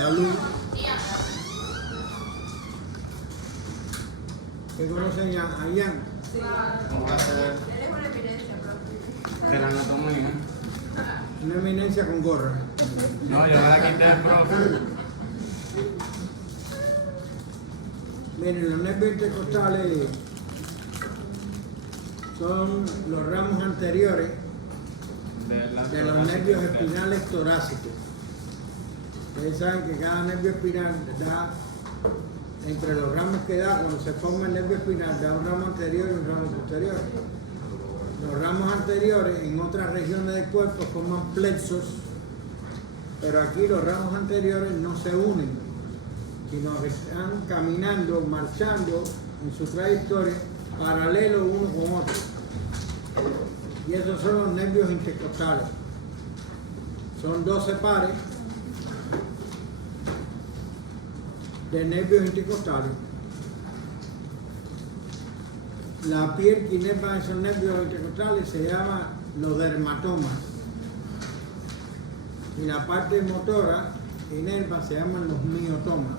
Salud. ¿Qué conocen a Ian? ¿Cómo va a ser Él es una eminencia, profe. de la anatomía? Una eminencia con gorra. No, yo la quité al profe. Miren, los nervios intercostales son los ramos anteriores de los nervios espinales torácicos. Ustedes saben que cada nervio espinal da, entre los ramos que da, cuando se forma el nervio espinal, da un ramo anterior y un ramo posterior. Los ramos anteriores en otras regiones del cuerpo forman plexos, pero aquí los ramos anteriores no se unen, sino que están caminando, marchando en su trayectoria paralelo uno con otro. Y esos son los nervios intercostales. Son 12 pares de nervios intercostales. La piel que inerva esos nervios intercostales se llama los dermatomas. Y la parte motora que inerva se llaman los miotomas.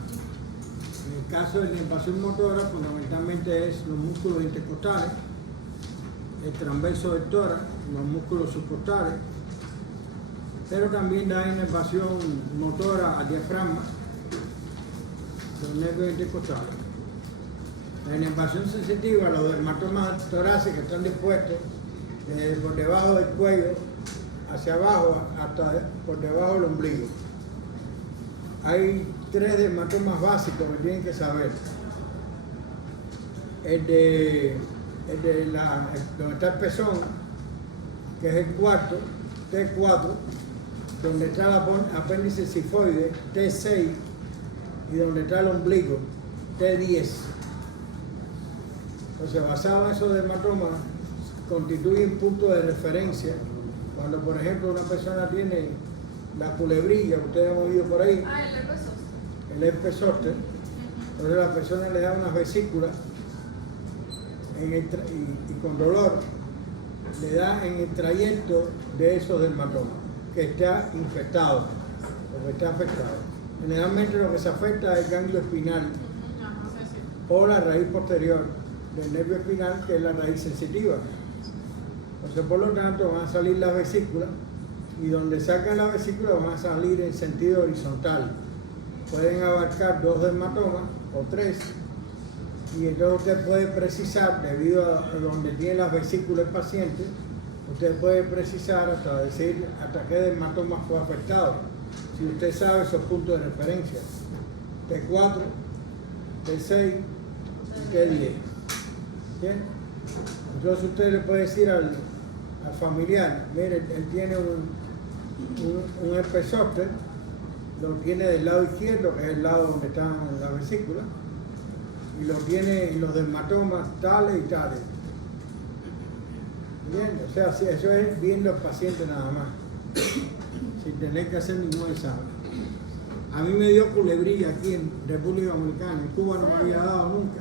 En el caso de la inervación motora, fundamentalmente es los músculos intercostales, el transverso del tórax, los músculos subcostales, pero también da inervación motora al diafragma, los nervios intercostales. La inervación sensitiva, los dermatomas torácicos están dispuestos por debajo del cuello hacia abajo hasta por debajo del ombligo. Hay 3 dermatomas básicos que tienen que saber. Donde está el pezón, que es el cuarto, T4, donde está el apéndice sifoide, T6, y donde está el ombligo, T10. Entonces, basado en esos dermatomas, constituyen puntos de referencia. Cuando, por ejemplo, una persona tiene la culebrilla, ustedes han oído por ahí, el herpes zóster, entonces la persona le da unas vesículas y con dolor le da en el trayecto de esos dermatomas, que está infectado o que está afectado. Generalmente lo que se afecta es el ganglio espinal o la raíz posterior del nervio espinal, que es la raíz sensitiva. Entonces, por lo tanto, van a salir las vesículas y donde sacan la vesícula van a salir en sentido horizontal. Pueden abarcar 2 dermatomas o 3, y entonces usted puede precisar, debido a donde tiene las vesículas el paciente, usted puede precisar hasta decir hasta qué dermatoma fue afectado, si usted sabe esos puntos de referencia, T4, T6 y T10. ¿Bien? Entonces usted le puede decir al familiar, mire, él tiene un herpes zóster, lo tiene del lado izquierdo, que es el lado donde están las vesículas, y lo tiene en los dermatomas tales y tales. Bien, o sea, eso es viendo al paciente nada más, sin tener que hacer ningún examen. A mí me dio culebrilla aquí en República Dominicana, en Cuba no me había dado nunca.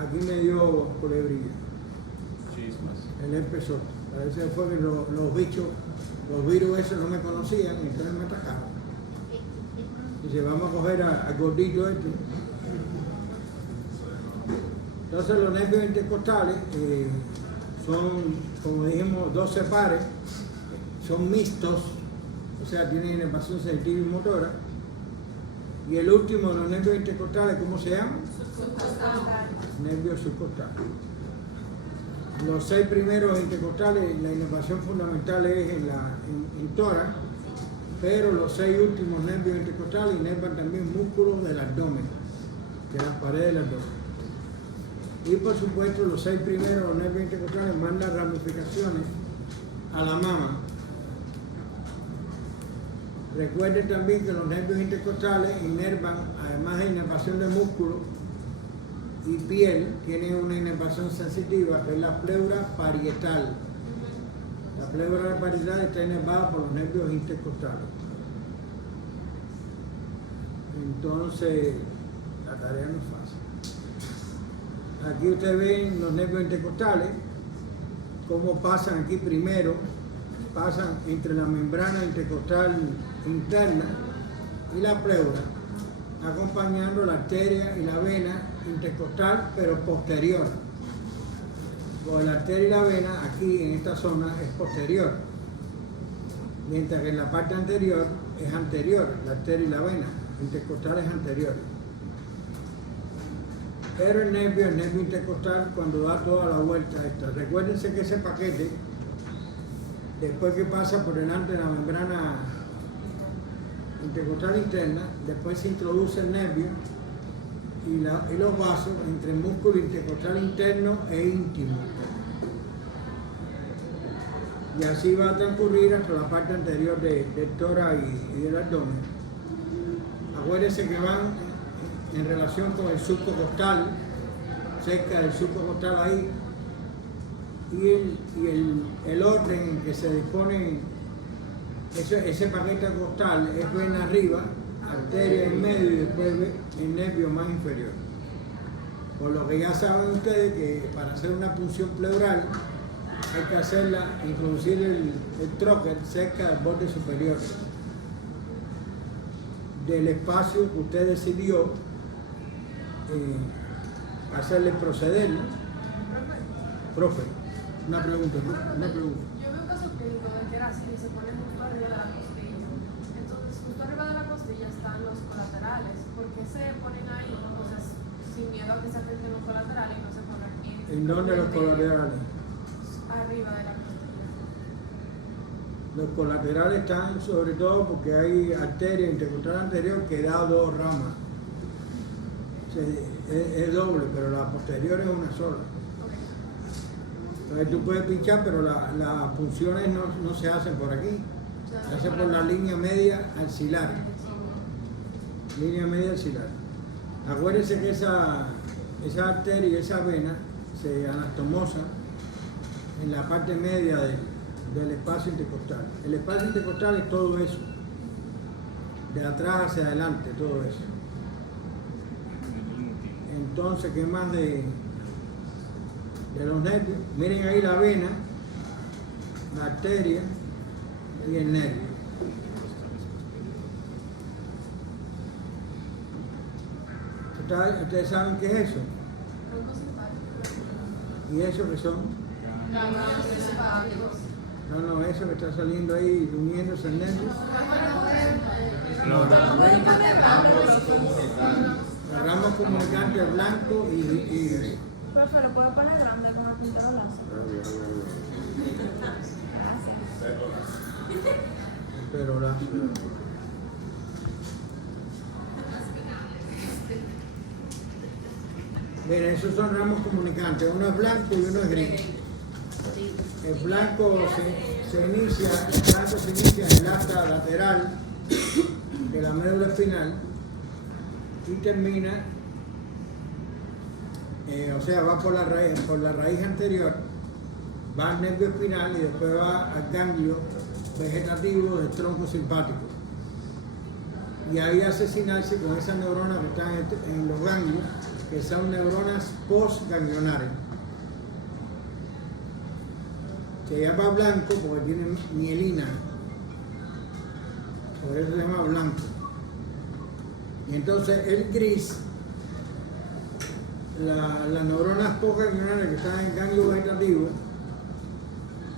Aquí me dio culebrilla. El herpes zóster. Parece que fue que los bichos, los virus esos no me conocían y entonces me atacaron. Dice, vamos a coger al gordito este. Entonces los nervios intercostales son, como dijimos, 12 pares, son mixtos, o sea, tienen inervación sensitiva y motora. Y el último de los nervios intercostales, ¿cómo se llama? Nervios subcostales. Los 6 primeros intercostales, la inervación fundamental es en tórax, pero los 6 últimos nervios intercostales inervan también músculos del abdomen, de las paredes del abdomen. Y por supuesto, los 6 primeros nervios intercostales mandan ramificaciones a la mama. Recuerden también que los nervios intercostales inervan, además de inervación de músculo y piel, tienen una inervación sensitiva, que es la pleura parietal. La pleura parietal está inervada por los nervios intercostales. Entonces, la tarea no es fácil. Aquí ustedes ven los nervios intercostales, cómo pasan aquí primero, pasan entre la membrana intercostal interna y la pleura, acompañando la arteria y la vena intercostal, pero posterior. Porque la arteria y la vena aquí en esta zona es posterior, mientras que en la parte anterior es anterior, la arteria y la vena intercostal es anterior. Pero el nervio intercostal, cuando da toda la vuelta esta, recuérdense que ese paquete, después que pasa por delante de la membrana intercostal interna, después se introduce el nervio y los vasos entre el músculo intercostal interno e íntimo. Y así va a transcurrir hasta la parte anterior del tórax y del abdomen. Acuérdense que van en relación con el surco costal, cerca del surco costal ahí, y el orden en que se disponen ese paquete costal es vena arriba, arteria en medio y después el nervio más inferior. Por lo que ya saben ustedes que para hacer una punción pleural hay que hacerla, introducir el trocar cerca del borde superior del espacio que usted decidió hacerle proceder, ¿no? Profe, una pregunta. Yo veo un caso clínico de que era así, se pone justo arriba de la costilla. Entonces, justo arriba de la costilla están los colaterales. ¿Por qué se ponen ahí? O sea, sin miedo a que se afecten los colaterales y no se pongan ¿En dónde los colaterales? Arriba de la costilla. Los colaterales están sobre todo porque hay arteria intercostal anterior que da dos ramas. Es doble, pero la posterior es una sola. Entonces tú puedes pinchar, pero las punciones no se hacen por aquí. Se hacen por la línea media axilar. Línea media axilar. Acuérdense que esa arteria y esa vena se anastomosa en la parte media del espacio intercostal. El espacio intercostal es todo eso. De atrás hacia adelante, todo eso. Entonces, ¿qué más de los nervios? Miren ahí la vena, la arteria y el nervio. ¿Ustedes saben qué es eso? ¿Y eso qué son? No, eso que está saliendo ahí, uniéndose el nervio. La rama comunicante es blanco y Profe, ¿lo puedo poner grande con el pintado láser? Gracias. pero la Mira, esos son ramos comunicantes, uno es blanco y uno es gris. El blanco se inicia en el asta lateral de la médula espinal y termina, o sea, va por la raíz anterior, va al nervio espinal y después va al ganglio vegetativo del tronco simpático. Y ahí hace sinapsis con esas neuronas que están en los ganglios, que son neuronas postganglionares. Se llama blanco porque tiene mielina, por eso se llama blanco. Y entonces el gris, las neuronas postganglionares que están en ganglio vegetativo,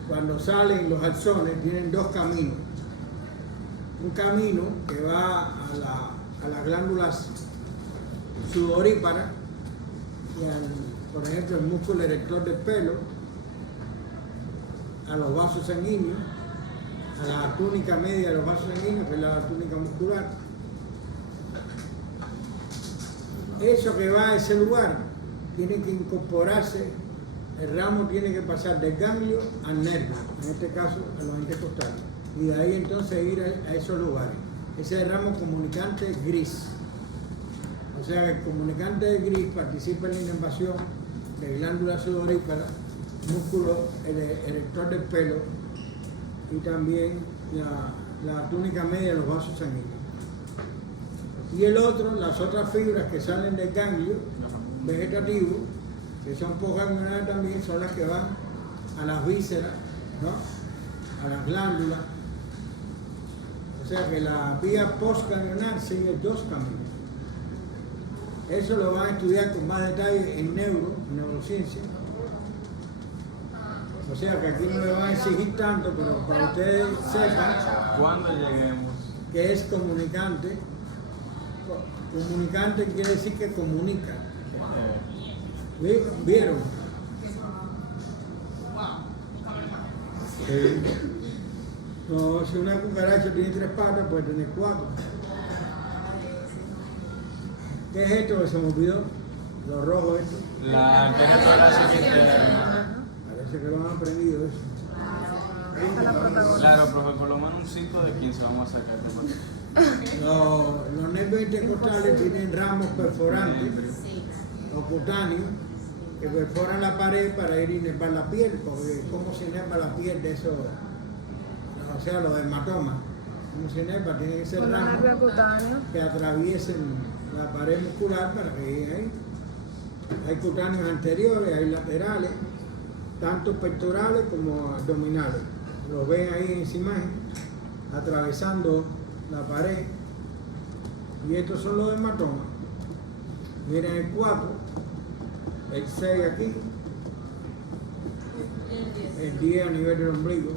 cuando salen los axones, tienen dos caminos. Un camino que va a las glándulas sudoríparas y por ejemplo, el músculo erector del pelo, a los vasos sanguíneos, a la túnica media de los vasos sanguíneos, que es la túnica muscular. Eso que va a ese lugar tiene que incorporarse, el ramo tiene que pasar del ganglio al nervio, en este caso a los intercostales, y de ahí entonces ir a esos lugares. Ese es el ramo comunicante gris. O sea que el comunicante gris participa en la inervación de glándula sudorípara, músculo erector del pelo y también la túnica media de los vasos sanguíneos. Y el otro, las otras fibras que salen del ganglio vegetativo, que son postganglionares también, son las que van a las vísceras, ¿no? A las glándulas. O O sea que la vía postganglionar sigue dos caminos. Eso lo van a estudiar con más detalle en neurociencia. O sea que aquí no le van a exigir tanto, pero para ustedes sepan Cuando lleguemos. que es comunicante. Comunicante quiere decir que comunica. ¿Vieron? No, si una cucaracha tiene 3 patas, puede tener 4. ¿Qué es esto que se me olvidó? Lo rojo esto. La torácica interna. Parece que lo han aprendido eso. Claro, profe, por lo menos un 5 de 15 vamos a sacar de materia. Los nervios intercostales tienen ramos perforantes o cutáneos que perforan la pared para ir a inervar la piel, porque cómo se inerva la piel de esos, o sea, los hematomas. ¿Cómo se inerva? Tiene que ser Con los ramos nervios cutáneos. que atraviesen la pared muscular para que llegue ahí. Hay cutáneos anteriores, hay laterales, tanto pectorales como abdominales. Lo ven ahí en esa imagen, atravesando la pared. Y estos son los hematomas. Miren el 4, el 6 aquí, el 10 a nivel del ombligo.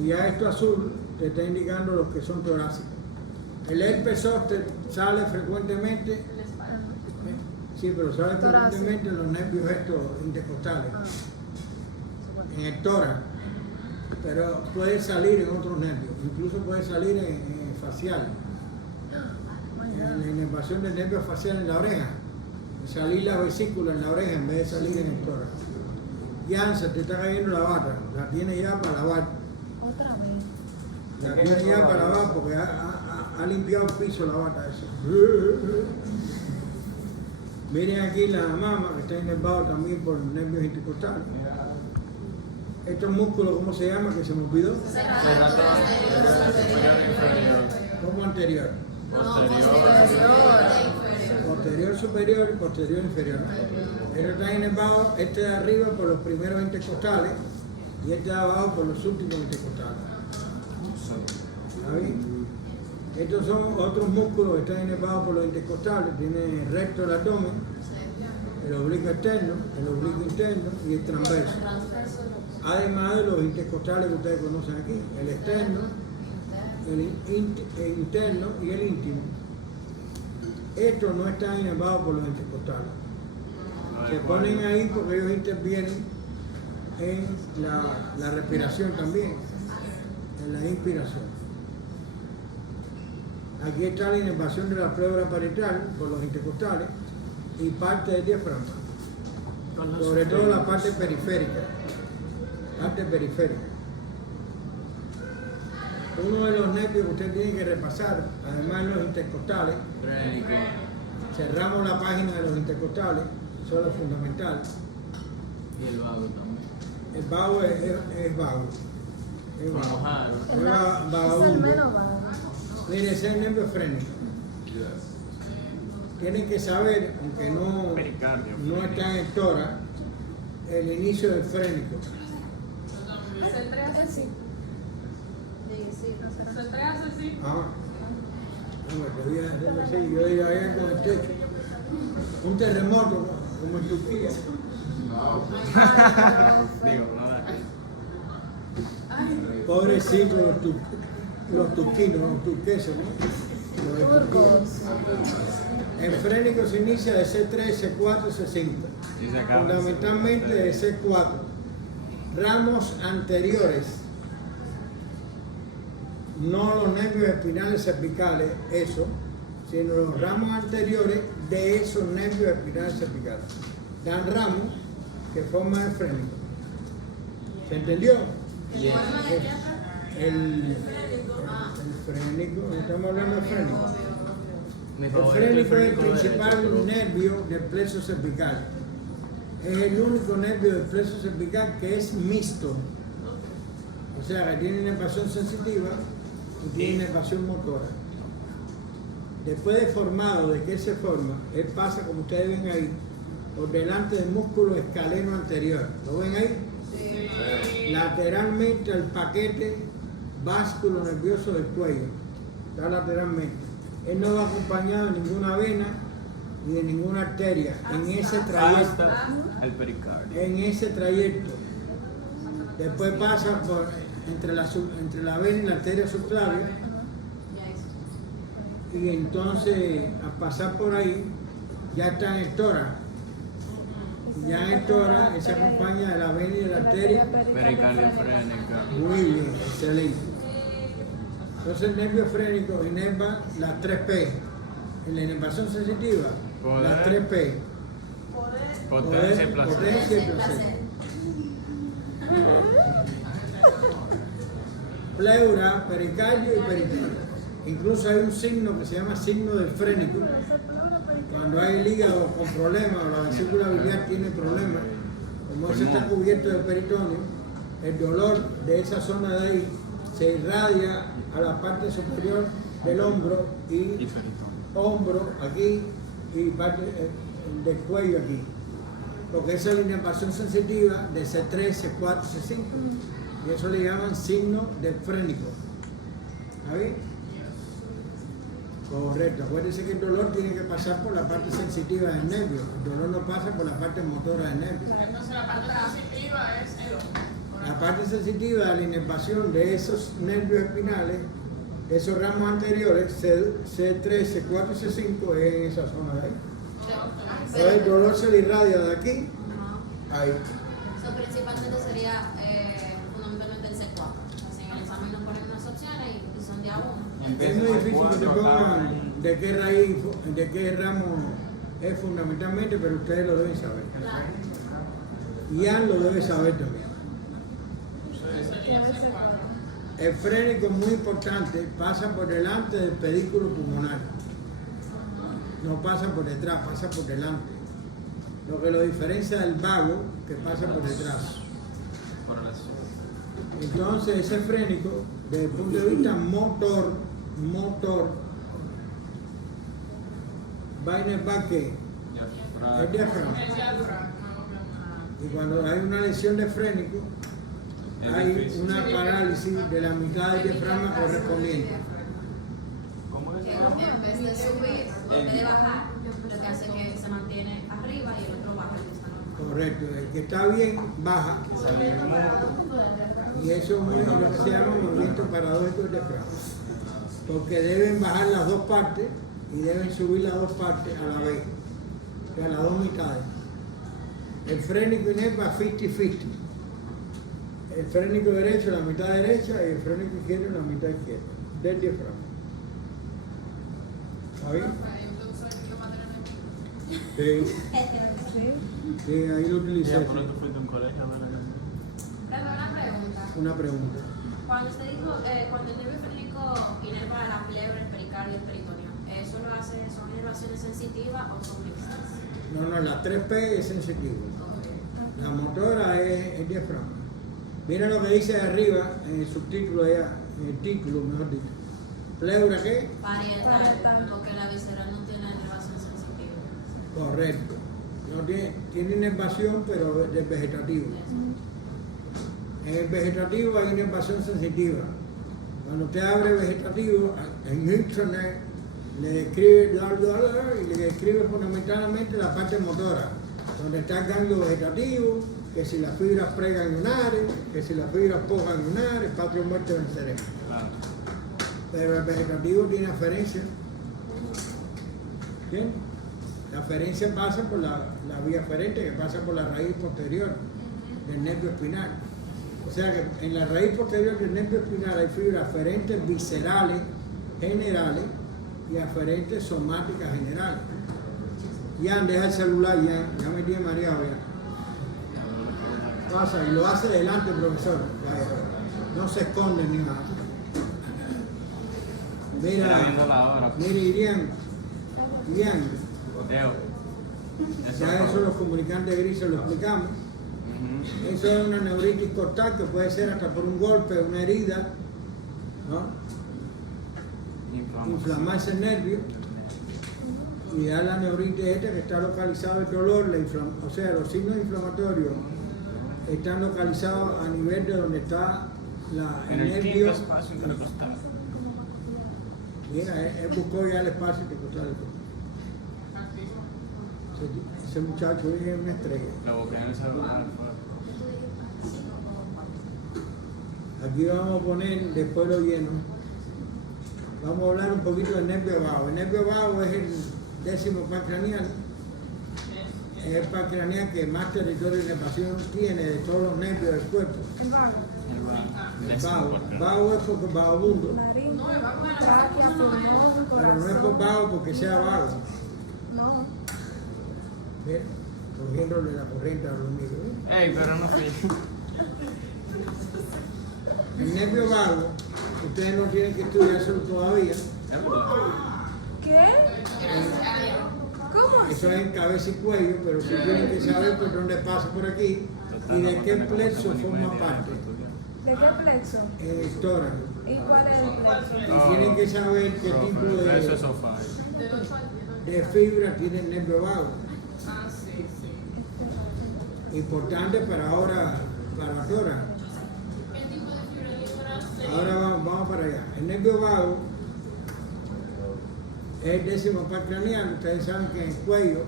Y ya esto azul te está indicando los que son torácicos. El herpes zóster sale frecuentemente, sí, pero sale frecuentemente en los nervios estos intercostales, en el tórax, pero puede salir en otros nervios, incluso puede salir en facial, en la inervación del nervio facial en la oreja, salir la vesícula en la oreja en vez de salir en el tórax. Ya se te está cayendo la bata, la tienes ya para lavar. Otra vez. La tienes ya para lavar porque ha limpiado el piso la bata esa. Miren aquí la mama que está inervado también por nervios intercostales. Estos músculos, ¿cómo se llama? Que se me olvidó. ¿Cómo anterior? Posterior superior y posterior inferior. Este está inervado, este de arriba por los primeros intercostales y este de abajo por los últimos intercostales. ¿Está bien? Estos son otros músculos que están inervados por los intercostales. Tiene el recto del abdomen, el oblicuo externo, el oblicuo interno y el transverso. Además de los intercostales que ustedes conocen aquí, el externo, el interno y el íntimo. Estos no están inervados por los intercostales. Se ponen ahí porque ellos intervienen en la respiración también, en la inspiración. Aquí está la inervación de la pleura parietal por los intercostales y parte del diafragma, sobre todo la parte periférica. Uno de los nervios que usted tiene que repasar, además de los intercostales, cerramos la página de los intercostales, eso es lo fundamental. Y el vago también. El vago es vago. Es vago. Es el menos vago. Mire, ese es el nervio frénico. Tienen que saber, aunque no está en el tórax, el inicio del frénico. Se entrega así. Se entrega así. Ah, yo iba allá con el techo. Un terremoto, como en Turquía. Digo, no. Pobrecitos los turquinos, los turqueses, ¿no? Los de Turquía. Turcos. El frénico se inicia de C3, C4 y C5. Y se acaba. Fundamentalmente de C4. Ramos anteriores, no los nervios espinales cervicales, eso, sino los ramos anteriores de esos nervios espinales cervicales. Dan ramos que forman el frénico. ¿Se entendió? El frénico, no estamos hablando del frénico. El frénico es el principal nervio del plexo cervical. Es el único nervio del plexo cervical que es mixto. O sea, que tiene inervación sensitiva y tiene inervación motora. Después de formado, ¿de qué se forma? Él pasa, como ustedes ven ahí, por delante del músculo escaleno anterior. ¿Lo ven ahí? Sí. Lateralmente al paquete básculo nervioso del cuello. está lateralmente. Él no va acompañado de ninguna vena ni de ninguna arteria en ese trayecto. Hasta el pericardio. En ese trayecto. Después pasa por entre la vena y la arteria subclavia. Y entonces, al pasar por ahí, ya está en el tórax. Y ya en el tórax, él se acompaña de la vena y de la arteria. Pericardio frénica. Muy bien, excelente. Entonces el nervio frénico inerva las 3 P. En la inervación sensitiva, Poder, las 3 P. Potencia y placer. Potencia y placer. Pleura, pericardio y pericardio. Incluso hay un signo que se llama signo del frénico. Cuando hay el hígado con problemas o la vesícula biliar tiene problemas, como ese está cubierto de peritoneo, el dolor de esa zona de ahí se irradia a la parte superior del hombro Y y peritoneo. hombro aquí y parte del cuello aquí. Porque esa es la inervación sensitiva de C3, C4, C5. Y eso le llaman signo del frénico. ¿Está bien? Correcto. Acuérdense que el dolor tiene que pasar por la parte sensitiva del nervio. El dolor no pasa por la parte motora del nervio. Entonces la parte sensitiva es el hombro. La parte sensitiva de la inervación de esos nervios espinales, de esos ramos anteriores, C3, C4 y C5, es en esa zona de ahí. Entonces el dolor se le irradia de aquí ahí. Eso principalmente sería fundamentalmente el C4. Así en el examen nos ponen unas opciones y son de a uno. Es muy difícil que te pongan de qué raíz, de qué ramo es fundamentalmente, pero ustedes lo deben saber. Ian lo debe saber también. El frénico es muy importante, pasa por delante del pedículo pulmonar. No pasa por detrás, pasa por delante. Lo que lo diferencia del vago, que pasa por detrás. Correlación. Entonces ese frénico, desde el punto de vista motor, va a inervar ¿qué? El diafragma. Y cuando hay una lesión de frénico, hay una parálisis de la mitad del diafragma correspondiente. ¿Cómo es? Que en vez de subir, en vez de bajar, lo que hace es que se mantiene arriba y el otro baja el que está normal. Correcto, el que está bien baja. Y eso es lo que se llama movimiento paradójico del diafragma. Porque deben bajar las dos partes y deben subir las dos partes a la vez, o sea, las dos mitades. El frénico inerva 50-50. El frénico derecho la mitad derecha y el frénico izquierdo la mitad izquierda del diafragma. ¿Está bien? Sí. Sí, ahí lo utilicé. ¿Por qué tú fuiste a un colegio a ver eso? Pero una pregunta. Una pregunta. Cuando usted dijo, cuando el nervio frénico inerva la pleura, el pericardio y el peritoneo, ¿eso lo hace, son inervaciones sensitivas o son mixtas? No, la 3P es sensitivo. La motora es el diafragma. Mira lo que dice de arriba en el subtítulo allá, en el título, mejor dicho. ¿Pleura qué? Parietal, porque la visceral no tiene inervación sensitiva. Correcto. No tiene inervación, pero del vegetativo. En el vegetativo hay inervación sensitiva. Cuando usted abre vegetativo, en internet le describe y le describe fundamentalmente la parte motora, donde está el ganglio vegetativo, que si las fibras preganglionares, que si las fibras postganglionares, patrio muerto del cerebro. Claro. Pero el vegetativo tiene aferencia. ¿Bien? La aferencia pasa por la vía aferente, que pasa por la raíz posterior del nervio espinal. O sea que en la raíz posterior del nervio espinal hay fibras aferentes viscerales generales y aferentes somáticas generales. Ya deja el celular, ya me tiene mareado ya. Pasa y lo hace delante, profesor. Vaya, no se esconde ni nada. Está viendo la hora. Mira, Irian, Teo. ya eso los comunicantes grises lo explicamos. Ujú. Eso es una neuritis cortal que puede ser hasta por un golpe, una herida, ¿no? Inflamarse el nervio y da la neuritis esta que está localizado el dolor, o sea, los signos inflamatorios están localizados a nivel de donde está el En el quinto nervio. espacio intercostal. Mira, él buscó ya el espacio que costaba el ese muchacho es una estrella. La boca en el celular. Aquí vamos a poner después lo lleno. Vamos a hablar un poquito del nervio vago. El nervio vago es el 10º par craneal. Es el par craneal que más territorio de inervación tiene de todos los nervios del cuerpo. El vago. El vago. Vago es porque vagabundo. Laringe, No, el vago es tráquea, pulmón, Pero no es por corazón. vago porque sea vago. No. ¿Ves? Cogiéndole la corriente a los niños. Ey, pero no fui. El nervio vago, ustedes no tienen que estudiárselo todavía. ¿Qué? ¿Cómo así? Eso es en cabeza y cuello, pero sí tienen que saber por dónde pasa por aquí y de qué plexo forma parte. ¿De qué plexo? En el tórax. ¿Y cuál es el plexo? Y tienen que saber qué tipo Eso es sofá. del 8 al 10. de fibra tiene el nervio vago. Ah, sí, sí. Importante para ahora, para tórax. ¿Qué tipo de fibra libre? Ahora vamos para allá. El nervio vago es el 10º par craneal. Ustedes saben que en el cuello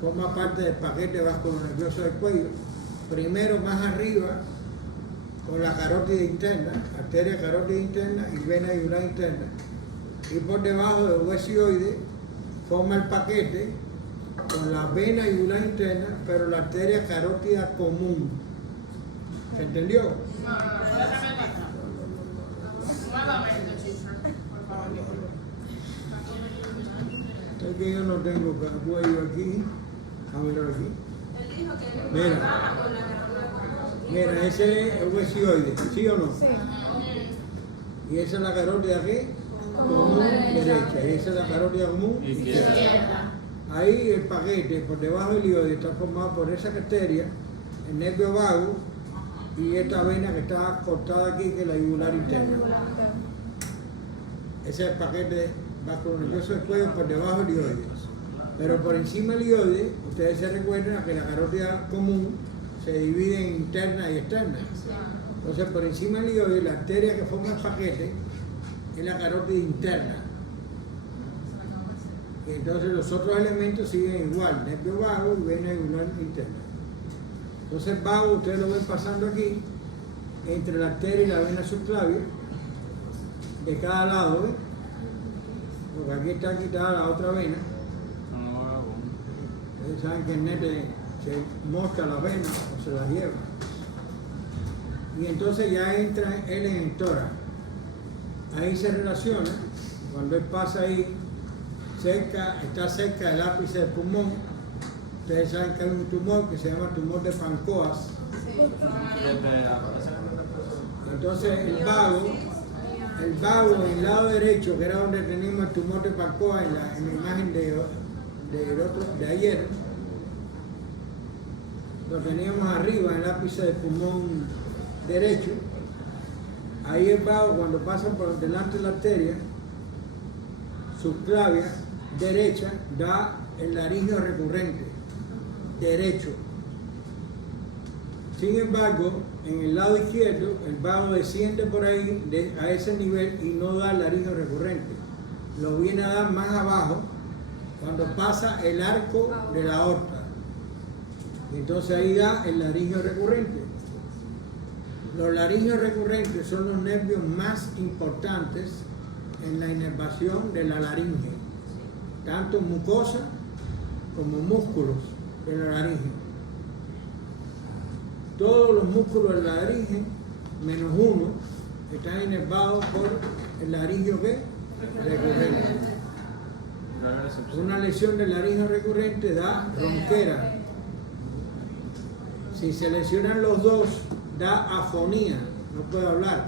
forma parte del paquete vasculonervioso del cuello. Primero más arriba con la carótida interna, arteria carótida interna y vena yugular interna. Y por debajo del huesioide forma el paquete con la vena yugular interna, pero la arteria carótida común. ¿Se entendió? Nuevamente, teacher, por favor. Es que yo no tengo cuello aquí. A ver aquí. Él dijo que Mira. con la carótida común. Mira, ese es el huesioide, ¿sí o no? Sí. Y esa es la carótida aquí, común derecha. Y esa es la carótida común Izquierda. Ahí el paquete por debajo del hioide está formado por esa arteria, el nervio vago y esta vena que está cortada aquí, que es la yugular interna. Ese es el paquete vasculonervioso del cuello por debajo del hioide. Pero por encima del hioide, ustedes se recuerdan que la carótida común se divide en interna y externa. Entonces, por encima del hioide, la arteria que forma el paquete es la carótida interna. Y entonces los otros elementos siguen igual, nervio vago y vena yugular interna. Entonces el vago, ustedes lo ven pasando aquí, entre la arteria y la vena subclavia, de cada lado, ¿ves? Porque aquí está quitada la otra vena. No, vagabundo. Ustedes saben que el nete se mosca la vena o se la lleva. Y entonces ya entra él en el tórax. Ahí se relaciona, cuando él pasa ahí, está cerca del ápice del pulmón. Ustedes saben que hay un tumor que se llama tumor de Pancoas. Entonces el vago en el lado derecho, que era donde teníamos el tumor de Pancoas en la imagen de ayer, lo teníamos arriba en el ápice del pulmón derecho. Ahí el vago, cuando pasa por delante de la arteria subclavia derecha, da el laringio recurrente derecho. Sin embargo, en el lado izquierdo, el vago desciende por ahí a ese nivel y no da el laringio recurrente. Lo viene a dar más abajo cuando pasa el arco de la aorta. Y entonces ahí da el laringio recurrente. Los laringios recurrentes son los nervios más importantes en la inervación de la laringe, tanto mucosa como músculos de la laringe. Todos los músculos de la laringe, menos uno, están inervados por el laringio ¿qué? Recurrente. Una lesión del laringio recurrente da ronquera. Si se lesionan los dos, da afonía, no puede hablar.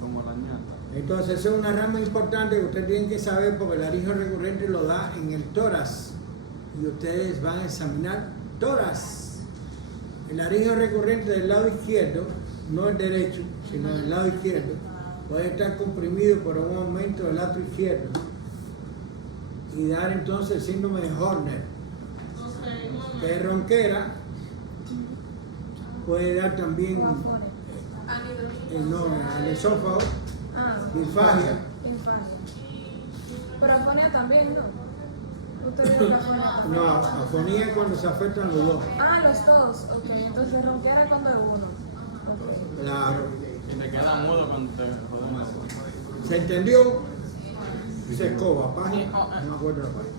Como la ñata. Entonces, esa es una rama importante que ustedes tienen que saber porque el laringio recurrente lo da en el tórax y ustedes van a examinar tórax. El laringio recurrente del lado izquierdo, no el derecho, sino del lado izquierdo, puede estar comprimido por un aumento del lado izquierdo y dar entonces el síndrome de Horner, que es ronquera. Puede dar también el esófago, Ah, Disfagia. infagia. Pero afonía también, ¿no? Usted dijo que afonía también. No, afonía es cuando se afectan los dos. Ah, los dos. Ok, entonces ronquear es cuando es uno. Ok. Claro. Y te queda mudo cuando te joden la voz. ¿Se entendió? Se escoba, página. No me acuerdo la página.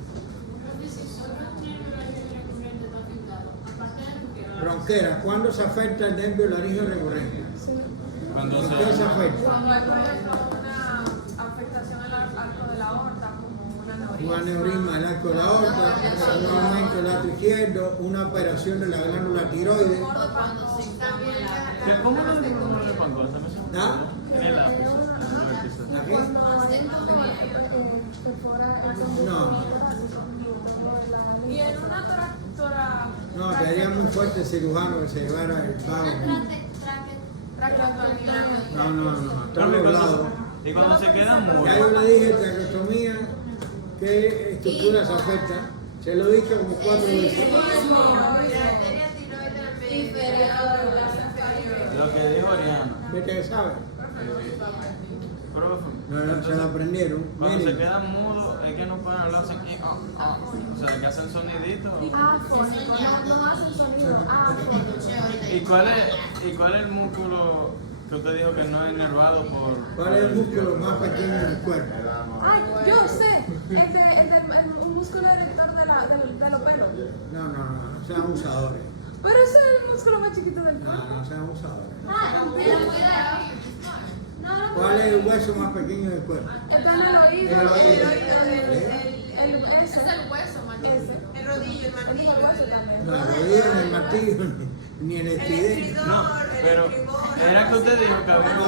Bronquera, ¿cuándo se afecta el nervio laríngeo recurrente? Sí. Cuando ¿En qué se se... afecta? Cuando hay, por ejemplo, una afectación al arco de la aorta, como un Un aneurisma del arco de la aorta, un aumento del lado izquierdo, una operación de la glándula tiroides. ¿Cómo lo digo? ¿Cómo lo pancosa? ¿Ah? En el lápiz. ¿Aquí? Cuando hay un perfora el conducto No. Y en una tractora. No, te haría muy fuerte el cirujano que se llevara el vago. No, está doblado. Y cuando se queda mudo. Ya yo le dije, traqueostomía, ¿qué estructura se afecta? Se lo he dicho como 4 veces. Lo que dijo Oriana. Vete que sabe. Profe, No, se lo aprendieron. cuando se Miren, quedan mudos es que no pueden hablar, hacen o sea, que hacen soniditos. Afónico, no hacen sonido. Afónico. ¿Y cuál es el músculo que usted dijo que no es inervado por... ¿cuál es el músculo más pequeño del cuerpo? Ay, yo sé. El músculo erector de los pelos. No sean usadores. Pero ese es el músculo más chiquito del cuerpo. No sean usadores. No, ¿Cuál es el hueso más pequeño del cuerpo? Está en el oído. El oído. Ese. Es el hueso, man. Ese. El rodillo, el Él dijo el martillo. hueso también. No, el rodillo, ni el martillo, ni el El estridente. estridor, No, pero el estribor. era que usted dijo que había No,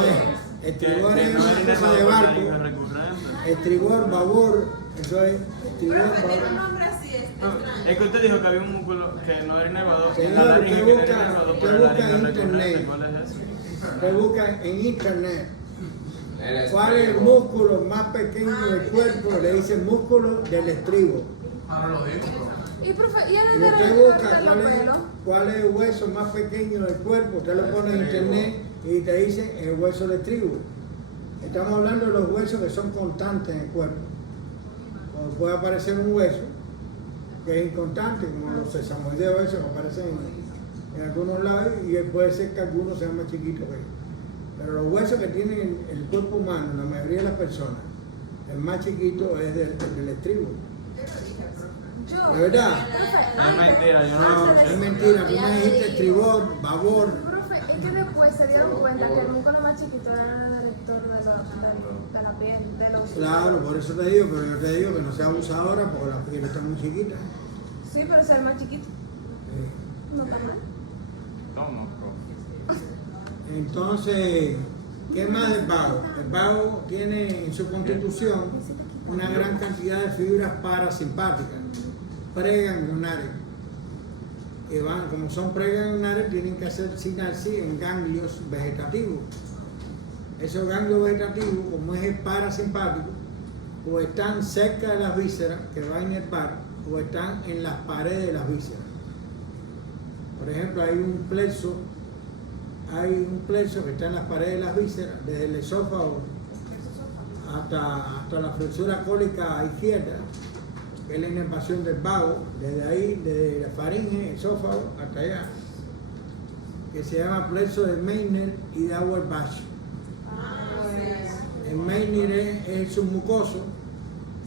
que estribor no es era una cosa de inervado por la barco. recurrente. Estribor, babor, eso es estribor, Profe, tiene un babor. nombre así, es No, extraño. es que usted dijo que había un músculo que no era inervado. Señor, la laringe usted que era busca- inervado por usted el busca laringe en recurrente. internet. ¿Cuál es ese? Usted busca en internet cuál es el músculo más pequeño del cuerpo, le dicen músculo del estribo. Ahora lo digo, bro. Y profe, ¿y el Y usted erector busca de los pelos? cuál es el hueso más pequeño del cuerpo, usted lo pone en internet y te dice el hueso del estribo. Estamos hablando de los huesos que son constantes en el cuerpo. Cuando puede aparecer un hueso que es inconstante, como los sesamoideos esos que aparecen en algunos lados, y puede ser que algunos sean más chiquitos que ellos. Pero los huesos que tienen el cuerpo humano, la mayoría de las personas, el más chiquito es del estribo. Yo. ¿De verdad? Profe, Es mentira, yo no- No, es mentira, tú me dijiste estribor, babor. Profe, es que después se dieron cuenta que el músculo más chiquito era el erector de la piel, de los... Claro, por eso te digo, pero yo te digo que no sea abusadora porque la piel está muy chiquita. Sí, pero es el más chiquito. No está mal. Toma, profe. Entonces, ¿qué más del vago? El vago tiene en su constitución una gran cantidad de fibras parasimpáticas, preganglionares, que van, como son preganglionares, tienen que hacer sinapsis en ganglios vegetativos. Esos ganglios vegetativos, como es el parasimpático, o están cerca de las vísceras, que va a inervar, o están en las paredes de las vísceras. Por ejemplo, hay un plexo que está en las paredes de las vísceras, desde el esófago hasta la flexura cólica izquierda, que es la inervación del vago, desde ahí, desde la faringe, esófago, hasta allá, que se llama plexo de Meissner y de Auerbach. El Meissner es el submucoso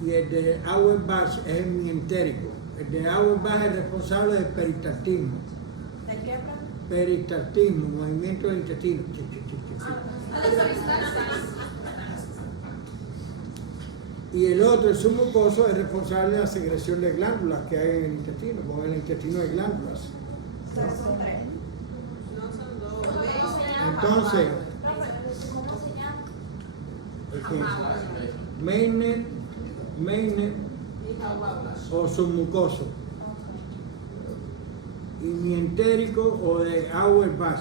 y el de Auerbach es el mientérico. El de Auerbach es responsable del peristaltismo. ¿De qué hablan? Peristaltismo, movimiento del intestino. Y el otro, el submucoso, es responsable de la secreción de glándulas que hay en el intestino, porque en el intestino hay glándulas. Son tres. No son dos. Entonces, ¿Cómo se llama? Meissner o submucoso, y mientérico o de Auerbach.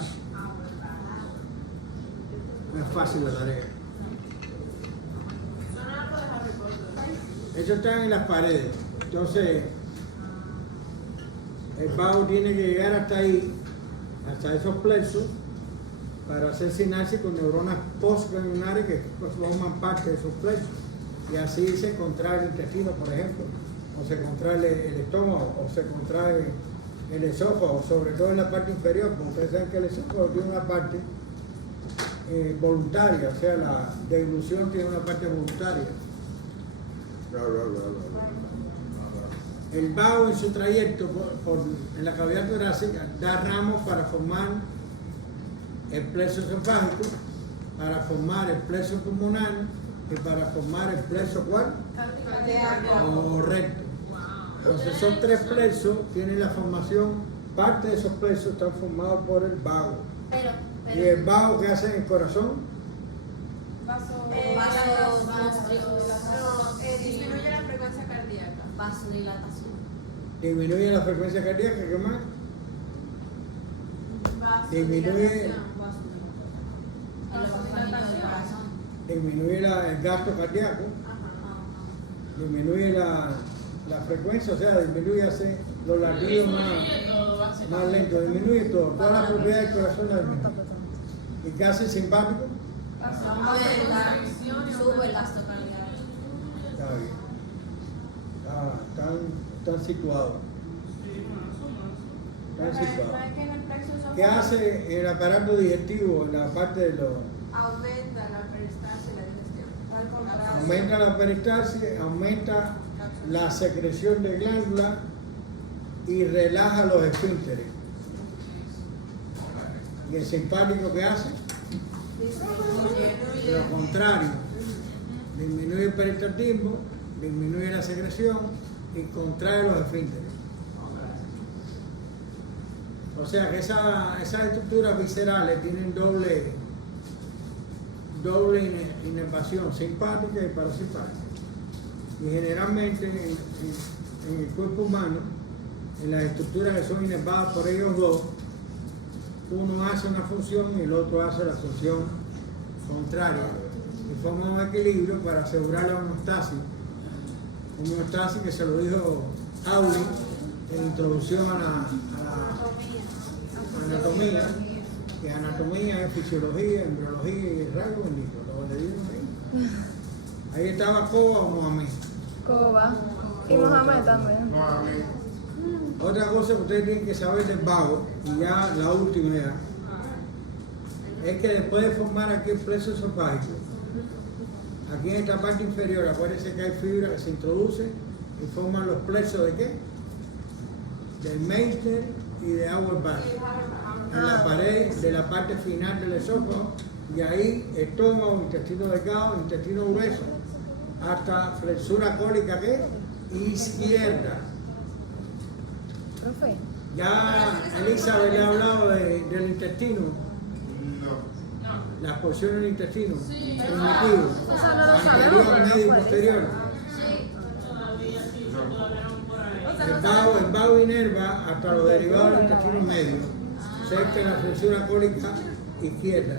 No es fácil la tarea. Eso está en las paredes. Entonces, el vago tiene que llegar hasta ahí, hasta esos plexos, para hacer sinapsis con neuronas postganglionares que forman parte de esos plexos. Y así se contrae el intestino, por ejemplo, o se contrae el estómago, o se contrae el esófago, sobre todo en la parte inferior, porque ustedes saben que el esófago tiene una parte voluntaria, o sea, la deglución tiene una parte voluntaria. El vago en su trayecto en la cavidad torácica da ramos para formar el plexo esofágico, para formar el plexo pulmonar y para formar el plexo ¿cuál? Correcto. Entonces esos tres plexos tienen la formación, parte de esos plexos están formados por el vago. ¿Y el vago qué hace en el corazón? Disminuye la frecuencia cardíaca. Vasodilatación. Disminuye la frecuencia cardíaca, ¿qué más? Disminuye, disminuye el gasto cardíaco, disminuye la frecuencia, o sea, disminuye hace los latidos más lentos, disminuye todo, todas las propiedades del corazón la disminuye. ¿Y qué hace el simpático? Sube el gasto cardíaco. Está bien. Están situados. Están situados. ¿Qué hace el aparato digestivo en la parte de los... Aumenta la peristalsis y la digestión. Aumenta la peristalsis, aumenta la secreción de glándulas y relaja los esfínteres. ¿Y el simpático qué hace? Lo contrario, disminuye el peristaltismo, disminuye la secreción y contrae los esfínteres. O sea que esas estructuras viscerales tienen doble inervación, simpática y parasimpática. Y generalmente en el cuerpo humano, en las estructuras que son inervadas por ellos dos, uno hace una función y el otro hace la función contraria y forma un equilibrio para asegurar la homeostasis. Homeostasis que se lo dijo Auli en introducción a la anatomía, que anatomía es fisiología, embriología y rasgo bendito, lo le digo ahí. Ahí estaba Koba o Mohamed. Koba. Y Mohamed también. Otra cosa que ustedes tienen que saber del vago, y ya la última ya, es que después de formar aquí el plexo esofágico, aquí en esta parte inferior, acuérdense que hay fibra que se introduce y forman los plexos de qué? Del Meissner y de Auerbach, en la pared de la parte final del esófago, y ahí estómago, intestino delgado, intestino grueso, hasta flexura cólica ¿qué? Izquierda. Profe. Ya Elizabeth le ha hablado del intestino. Las porciones del intestino primitivo, O sea, no lo sabemos, anterior, pero medio y no puede. posterior. El vago inerva hasta los derivados del intestino medio, cerca de la flexura cólica izquierda.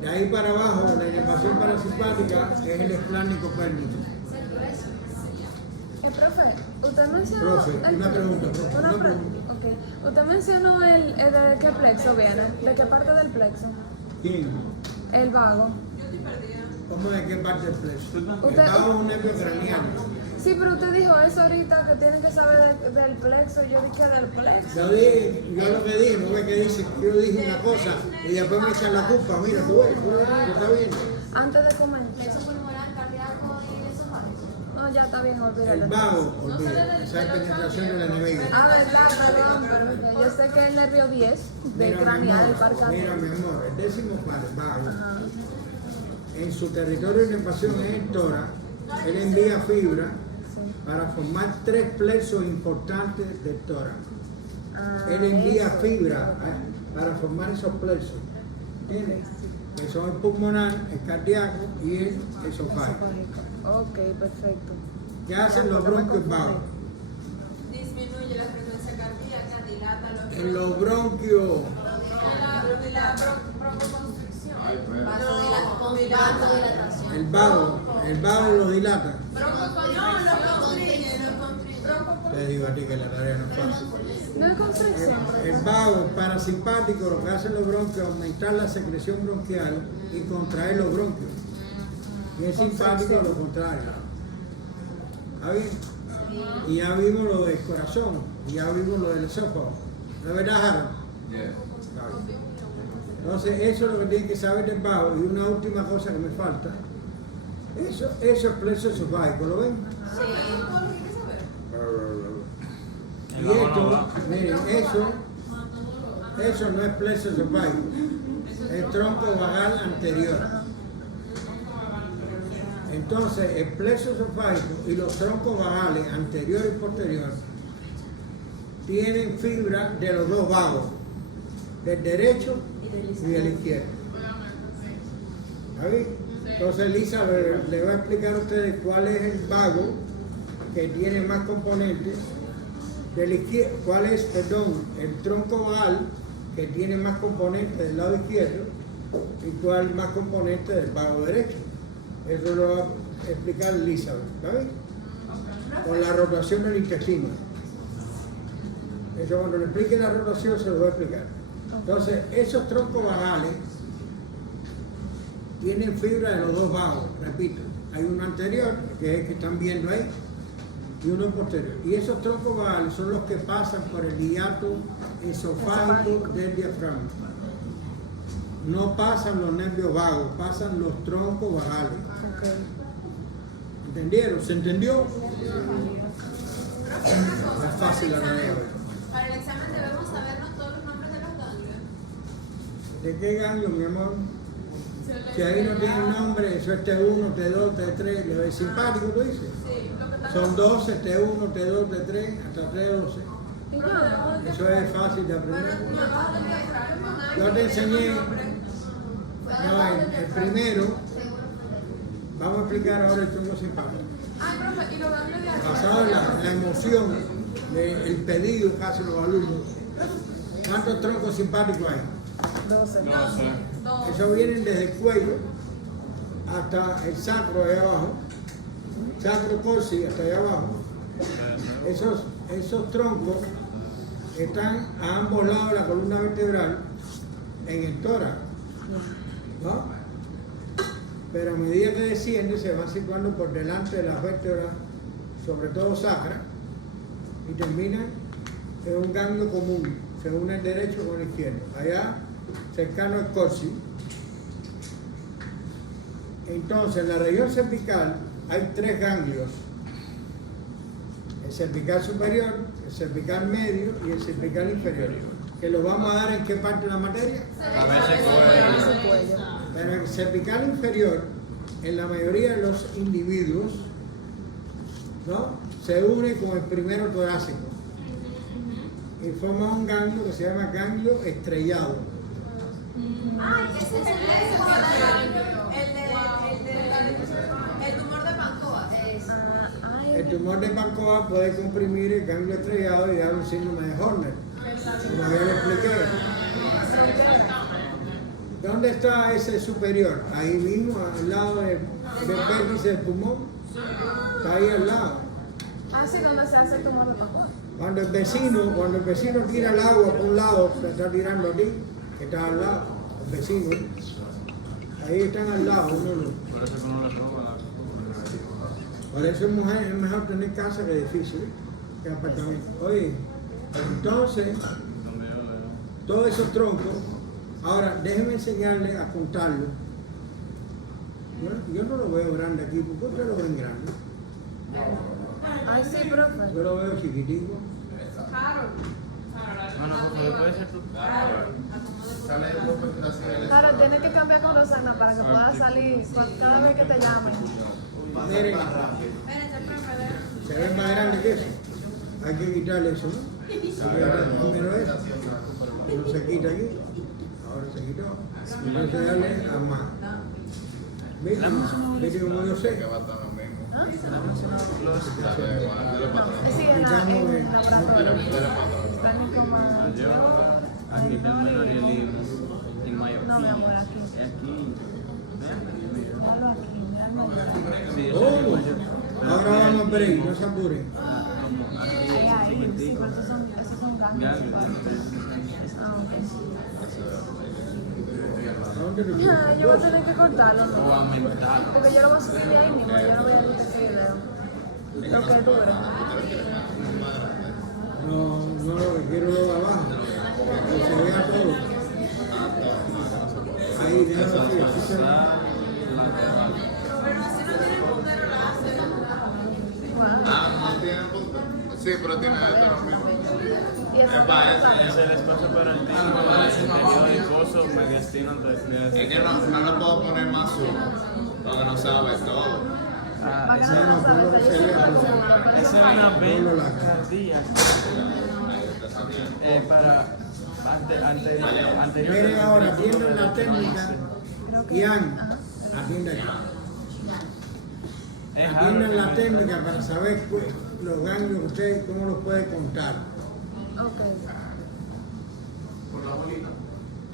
De ahí para abajo, la inervación parasimpática es el esplánico pérnico. Profe, usted mencionó... Profe, una pregunta, profe, una pregunta. Ok. Usted mencionó el de qué plexo viene, de qué parte del plexo. ¿Quién? El vago. ¿Cómo de qué parte del plexo? El Usted- vago es un nervio craneano. Sí, pero usted dijo eso ahorita, que tienen que saber del plexo. Yo dije del plexo. Yo lo que dije, no ve que dice, yo dije una cosa y después me echan la culpa, mira, tú ves, está bien. Antes de comer. Plexo pulmonar, cardíaco y esofágico. No, ya está bien, olvídalo. El vago, olvida, esa es penetración de la enemiga. Ah, verdad, perdón, pero yo sé que el nervio 10 de Mira, mi craneal, el amor, parcato. mira, mi amor, el décimo par, vago, Ajá. en su territorio de inervación es el tórax, él envía fibra Sí. para formar tres plexos importantes del tórax. Ah, Él envía eso. fibra para formar esos plexos, ¿entiendes? Que son el pulmonar, el cardíaco y el esofágico. Esofágico. Ok, perfecto. ¿Qué hacen los bronquios vagos? Disminuye la frecuencia cardíaca, dilata los En los bronquios, La broncoconstricción. Vasodilatación. el vago los dilata. No, los constriñe, los constriñe. Te digo a ti que la tarea no es fácil. No es construcción. El vago parasimpático lo que hacen los bronquios es aumentar la secreción bronquial y contraer los bronquios. Y el simpático lo contrario. ¿Está bien? Y ya vimos lo del corazón, y ya vimos lo del esófago. ¿La verdad, Harold? Entonces, eso es lo que tienen que saber del vago. Y una última cosa que me falta. Eso es plexo esofágico, ¿lo ven? Y esto, miren, eso no es plexo esofágico, es tronco vagal anterior. Entonces, el plexo esofágico y los troncos vagales anterior y posterior tienen fibra de los dos vagos, del derecho y del izquierdo. ¿Está bien? Entonces, Lisa le va a explicar a ustedes cuál es el vago que tiene más componentes. ¿Cuál es, el tronco vagal que tiene más componentes del lado izquierdo y cuál más componentes del vago derecho? Eso lo va a explicar Elizabeth, ¿está bien? Con la rotación del intestino. Eso cuando le explique la rotación se lo voy a explicar. Entonces, esos troncos vagales tienen fibra de los dos vagos, repito. Hay uno anterior, que es el que están viendo ahí, y uno posterior. Y esos troncos vagales son los que pasan por el hiato esofágico del diafragma. No pasan los nervios vagos, pasan los troncos vagales. Okay. ¿Entendieron? ¿Se entendió? Es fácil la tarea. Para el examen debemos sabernos todos los nombres de los ganglios. ¿De qué ganglio, mi amor? Si ahí no tiene nombre, eso es T1, T2, T3, ¿le ves simpático, tú dices? Sí, lo que está Son 12, T1, T2, T3, hasta T12. ¿Y no? Eso es fácil de aprender. Yo te enseñé, no, el primero, vamos a explicar ahora el tronco simpático. Ay, profe, y los ganglios de arriba. Basado en la emoción del pedido que hacen los alumnos. ¿Cuántos troncos simpáticos hay? 12. Eso vienen desde el cuello hasta el sacro allá abajo, sacro corsi hasta allá abajo. Esos troncos están a ambos lados de la columna vertebral en el tórax, ¿no? Pero a medida que desciende se va situando por delante de las vértebras, sobre todo sacra, y termina en un ganglio común, se une el derecho con el izquierdo, allá cercano al corsi. Entonces, en la región cervical hay 3 ganglios: el cervical superior, el cervical medio y el cervical inferior, que lo vamos a dar en qué parte de la materia. Ese cuello. Pero el cervical inferior, en la mayoría de los individuos, ¿no?, se une con el primero torácico y forma un ganglio que se llama ganglio estrellado. Ay, ese es el tumor de Pancoa. El tumor de Pancoa puede comprimir el ganglio estrellado y dar un síndrome de Horner, como ya le expliqué. ¿Dónde está ese superior? Ahí mismo, al lado del vértice del pulmón. Está ahí al lado. Ah, sí, donde se hace el tumor de Pancoa. Cuando el vecino tira el agua por un lado, te está tirando a ti, que está al lado, el vecino. Ahí están al lado, uno no. Por eso que uno le roba la. Por eso es mejor tener casa que edificio, que apartamento. Oye, entonces, Donde yo leo. todos esos troncos, ahora déjenme enseñarles a contarlo. Yo no lo veo grande aquí, ¿por qué ustedes lo ven grande? Ay, sí, profe. Yo lo veo chiquitico. Bueno, porque puede ser tú. Claro, tienes que cambiar con Rosana para que pueda salir cada vez que te llamen. Miren, se ve más grande que eso. Hay que quitarle eso, ¿no? Primero eso. No se quita aquí. Ahora se quitó. Entonces darle a más. ¿Viste cómo yo sé? ¿Ah? Sí, en el laboratorio. Técnico más. Yo, aquí tengo menor y el libro. No, mi amor, aquí. Aquí. Míralo aquí, míralo allá. Sí, Oh, ahora vamos a break, no se apuren. Ahí, ahí, sí, pero esos son ganglios. Ah, ok. ¿A dónde lo quieres? Yo voy a tener que cortarlo, O ¿no? aumentarlo. Porque yo lo voy a subir de ahí mismo, yo no voy a editar ese video. Lo que dure. No, lo que quiero es abajo. Que se vea todo. Ahí, déjalo así. Así se ve. Lateral. Pero así no tiene puntero la hace. No tiene punto. Sí, pero tiene esto lo mismo. Y eso Es para eso, Es el espacio para el tipo, interior y coso, mediastino, Es que no le puedo poner más zoom, porque no sabe todo. para que esa no se no, lo no, sabe, no, pero es una vena cardíaca. Para anterior. Miren ahora, atiendan la técnica. Ian, atienda aquí. Atiendan la técnica para saber los ganglios ustedes cómo los puede contar. Ok.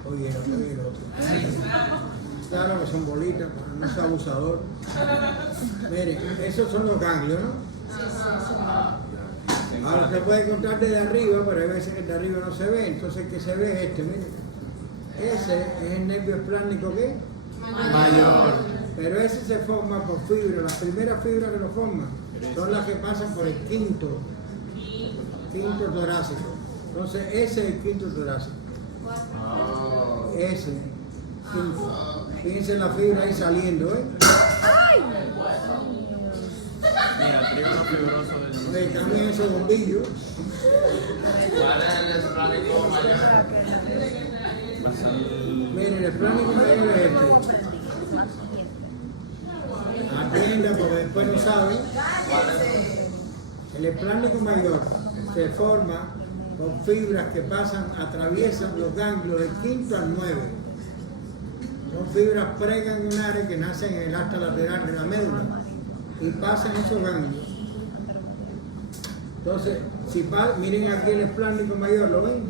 Oye, el otro. Claro que son bolitas, pero no es abusador. Miren, esos son los ganglios, ¿no? Ahora usted puede contar desde arriba, pero hay veces que de arriba no se ve, entonces el que se ve es este, miren. Ese es el nervio esplánico, ¿qué? Mayor. Pero ese se forma por fibras. Las primeras fibras que lo forman son las que pasan por el quinto torácico. Entonces ese es el quinto torácico. Ese, quinto. Fíjense la fibra ahí saliendo, ¿eh? Mira, trígono fibroso del. Le cambian esos bombillos. ¿Cuál es el esplánico mayor? Miren, el plánico mayor es este. Atienda porque después no saben. El esplánico mayor se forma por fibras que atraviesan los ganglios del quinto al 9. Son fibras preganglionares que nacen en el asta lateral de la médula y pasan esos ganglios. Entonces, miren aquí el esplánico mayor, ¿lo ven?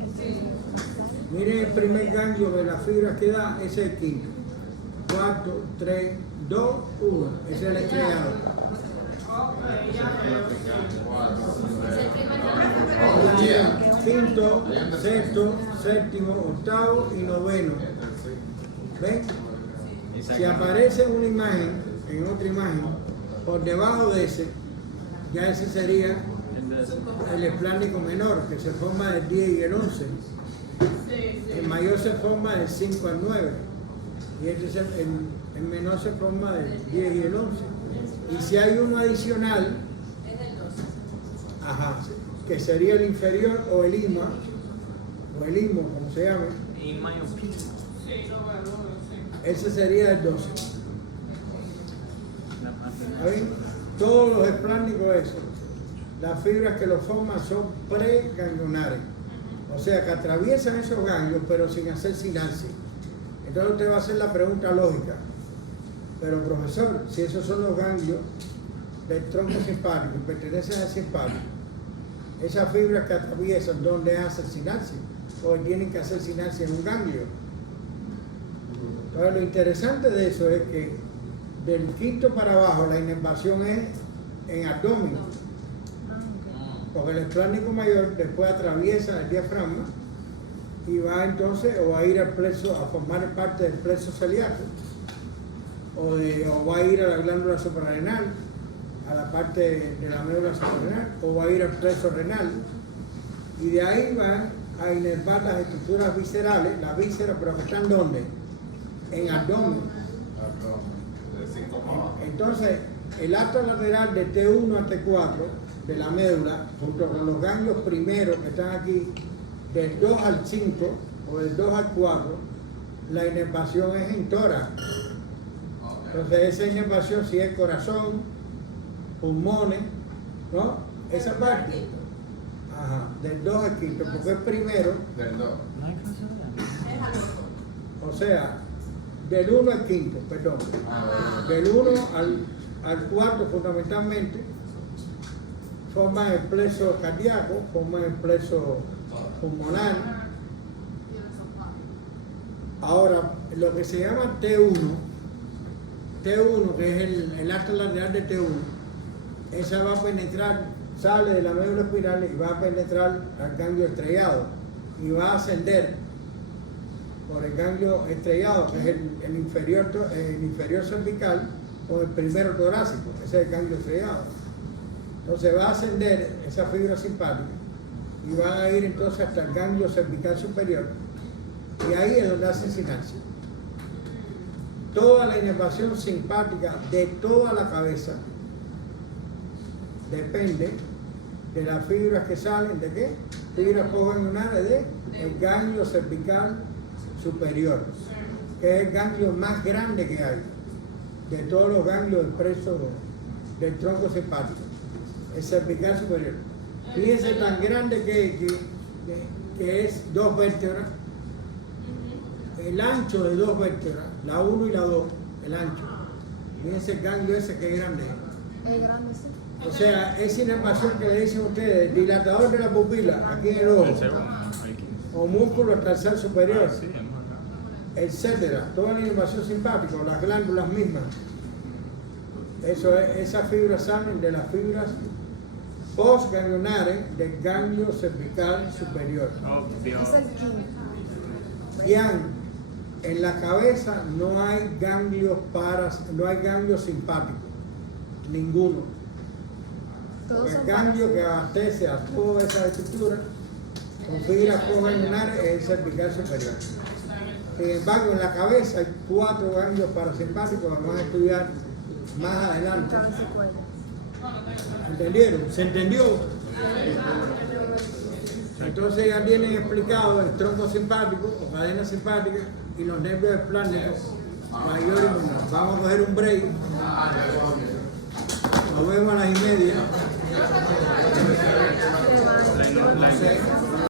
Miren el primer ganglio de las fibras que da, ese es el quinto. 4, 3, 2, 1. Ese es el estriado. Quinto, sexto, séptimo, octavo y noveno. ¿Ven? Si aparece una imagen, en otra imagen, por debajo de ese, ya ese sería el esplánico menor, que se forma del 10 y el 11. El mayor se forma del 5 al 9. Y el menor se forma del 10 y el 11. Y si hay uno adicional, que sería el inferior o el IMA, o el IMO, como se llama, ese sería el 12. ¿Ven? Todos los esplánicos esos, las fibras que lo forman son preganglionares. O sea, que atraviesan esos ganglios, pero sin hacer sinapsis. Entonces usted va a hacer la pregunta lógica. Pero profesor, si esos son los ganglios del tronco simpático y pertenecen al simpático, esas fibras que atraviesan, ¿dónde hacen sinapsis? O tienen que hacer sinapsis en un ganglio. Entonces lo interesante de eso es que del quinto para abajo la inervación es en abdomen. Porque el esplánico mayor después atraviesa el diafragma y va entonces o a ir al plexo, a formar parte del plexo celíaco, o va a ir a la glándula suprarrenal, a la parte de la médula suprarrenal, o va a ir al plexo renal, y de ahí va a inervar las estructuras viscerales, las vísceras, pero que están ¿dónde? En abdomen. Entonces, el acto lateral de T1 a T4 de la médula, junto con los ganglios primeros que están aquí, del 2 al 5 o del 2 al 4, la inervación es en tórax. Entonces esa inervación sí es corazón, pulmones, ¿no? Esa parte. Del 2 al 5, porque es primero. Del 2. O sea, del 1 al 5, perdón. Del 1 al 4 fundamentalmente forman el plexo cardíaco, forman el plexo pulmonar. Ahora, lo que se llama T1, que es el acto lateral de T1, esa va a penetrar sale de la médula espinal y va a penetrar al ganglio estrellado y va a ascender por el ganglio estrellado, que es el inferior cervical, o el primero torácico, ese es el ganglio estrellado. Entonces va a ascender esa fibra simpática y van a ir entonces hasta el ganglio cervical superior, y ahí es donde hace sinapsis. Toda la inervación simpática de toda la cabeza depende de las fibras que salen, ¿de qué? Fibras postganglionares del ganglio cervical superior, que es el ganglio más grande que hay de todos los ganglios expresos del tronco simpático, el cervical superior. Fíjense tan grande que es 2 vértebras, el ancho de 2 vértebras, la 1 y la 2, el ancho. Fíjense el ganglio ese que es grande. Es grande, sí. O sea, esa inervación que le dicen ustedes, dilatador de la pupila, aquí en el ojo, El segundo, aquí. o músculo tarsal superior, Sí, es más grande. etcétera, toda la inervación simpática, o las glándulas mismas. Eso es, esas fibras salen de las fibras postganglionares del ganglio cervical superior. Obvio. Es el quinto. Bien, en la cabeza no hay ganglios no hay ganglios simpáticos, ninguno. Todos Porque el son ganglio que abastece a toda esa estructura con fibras postganglionares es el cervical superior. Sin embargo, en la cabeza hay 4 ganglios parasimpáticos que vamos a estudiar más adelante. cabeza y cuello. ¿Entendieron? ¿Se entendió? Entonces ya tienen explicado el tronco simpático o cadena simpática y los nervios esplánicos mayor y menor. Vamos a coger un break. Nos vemos a las 1:30. La